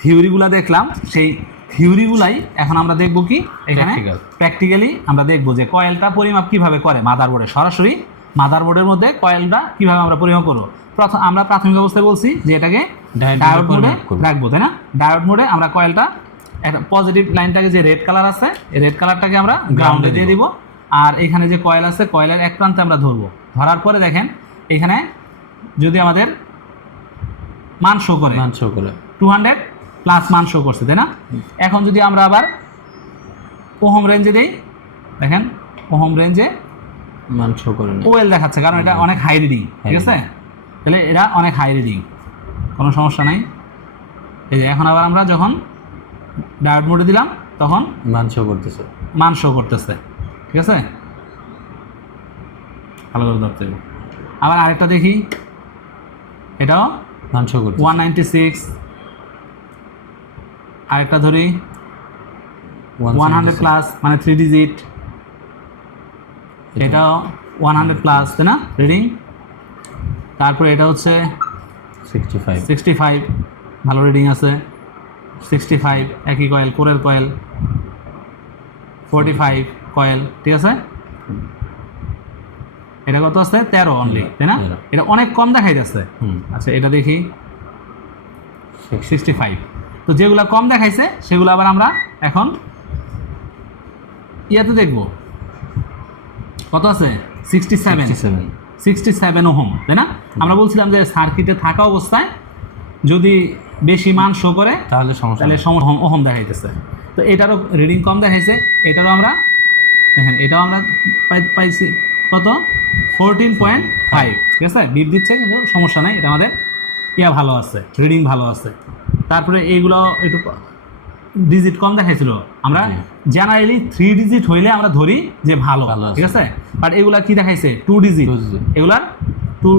থিওরিগুলা দেখলাম, সেই থিওরিগুলাই এখন আমরা দেখব কি এখানে প্র্যাকটিক্যালি আমরা দেখব যে কয়েলটা পরিমাপ কিভাবে করে মাদারবোর্ডে, সরাসরি মাদারবোর্ডের মধ্যে কয়েলটা কিভাবে আমরা পরিমাপ করব। আমরা প্রাথমিক অবস্থায় বলছি যে এটাকে ডায়োড মোডে রাখবো, তাই না? ডায়োড মোডে আমরা কয়েলটা একটা পজিটিভ লাইনটাকে যে রেড কালার আছে, এই রেড কালারটাকে আমরা গ্রাউন্ডে দিয়ে দিব। আর এখানে যে কয়েল আছে, কয়েলের এক প্রান্তে আমরা ধরবো। ধরার পরে দেখেন এখানে যদি আমাদের মান শো করে 200 প্লাস মান শো করছে, তাই না? এখন যদি আমরা আবার ওহম রেঞ্জে দিই, দেখেন ওহম রেঞ্জে মান শো করে ওয়েল দেখাচ্ছে, কারণ এটা অনেক হাই রিডিং, ঠিক আছে? তাহলে এটা অনেক হাই রিডিং, কোনো সমস্যা নাই। এই যে এখন আবার আমরা যখন ডায়োড মোডে দিলাম তখন মান শো করতেছে, ঠিক আছে? ভালো করে ধরতে হবে। আবার আরেকটা দেখি, এটাও মান শো করছে 196। আরেকটা ধরি 100 প্লাস, মানে 3 ডিজিট, এটাও 100 প্লাস, তাই না রিডিং? তারপরে এটা হচ্ছে 65, ভালো রিডিং আছে 65, একই কয়েল, কোরের কয়েল 45 কয়েল, ঠিক আছে? এটা কত আছে? 13 অনলি, তাই না? এটা অনেক কম দেখাই যাচ্ছে। আচ্ছা এটা দেখি 65। তো যেগুলো কম দেখাইছে সেগুলো আবার আমরা এখন ইয়াতে দেখব কত আছে, 67 ওহম, তাই না? আমরা বলছিলাম যে সার্কিটে থাকা অবস্থায় যদি বেশি মান শো করে তাহলে ওহম দেখাইতেছে। তো এটারও রিডিং কম দেখাইছে, এটারও আমরা দেখেন এটাও আমরা পাইছি কত, 14.5, ঠিক আছে? বিপ দিচ্ছে কিন্তু সমস্যা নাই, এটা আমাদের ভালো আছে, রিডিং ভালো আছে। তারপরে এইগুলো একটু ডিজিট কম দেখাইছিল, আমরা জেনারেলি 3 ডিজিট হইলে আমরা ধরি যে ভালো, ঠিক আছে? বাট এগুলা কি দেখাইছে, 2 ডিজিট, এগুলার 2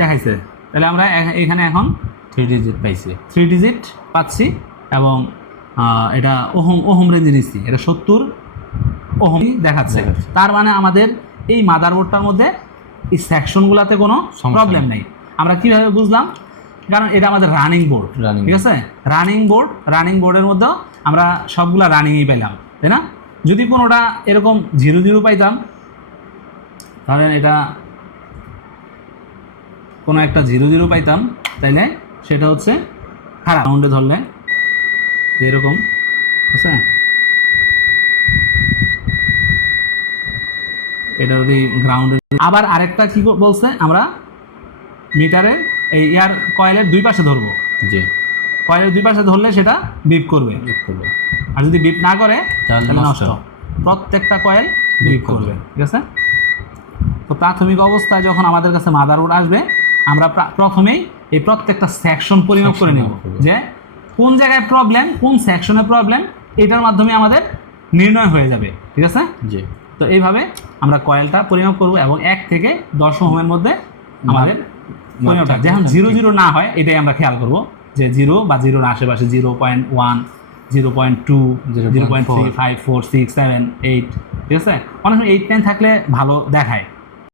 দেখাইছে। তাহলে আমরা এখানে এখন 3 ডিজিট পাইছি, 3 ডিজিট পাচ্ছি। এবং এটা ওহম রেঞ্জে নিচ্ছি, এটা 70 ওহম দেখাচ্ছে। তার মানে আমাদের এই মাদারবোর্ডটার মধ্যে এই সেকশনগুলোতে কোনো প্রবলেম নেই। আমরা কীভাবে বুঝলাম? কারণ এটা আমাদের রানিং বোর্ড, ঠিক আছে? রানিং বোর্ডের মধ্যেও আমরা সবগুলা রানিংই পেলাম, তাই না? যদি কোনোটা এরকম 0 পাইতাম, তাহলে এটা কোনো একটা 0 পাইতাম, তাইলে সেটা হচ্ছে খারাপ। রাউন্ডে ধরলে এরকম, বুঝছে? এটা যদি গ্রাউন্ডে, আবার আরেকটা কি বলছে, আমরা মিটারে এই এয়ার কয়েলের 2 পাশে ধরবো, জি, কয়েলের 2 পাশে ধরলে সেটা বিপ করবে, আর যদি বিপ না করে তাহলে নষ্ট। প্রত্যেকটা কয়েল বিপ করবে, ঠিক আছে? তো প্রাথমিক অবস্থায় যখন আমাদের কাছে মাদারবোর্ড আসবে, আমরা প্রথমেই এই প্রত্যেকটা সেকশন পরিমাপ করে নেব, যে কোন জায়গায় প্রবলেম, কোন সেকশনে প্রবলেম, এটার মাধ্যমে আমাদের নির্ণয় হয়ে যাবে, ঠিক আছে? জি। তো এইভাবে আমরা কয়েলটা পরিমাপ করব এবং 1 থেকে 10 ওহমের মধ্যে আমাদের পরিমাপটা যখন 0 না হয় এটাই আমরা খেয়াল করব, যে 0 বা 0-র আশেপাশে 0.1, 0.2, 0.3, 5, 4, 6, 7, 8, ঠিক আছে? অনেক সময় 8, 9 থাকলে ভালো দেখায়,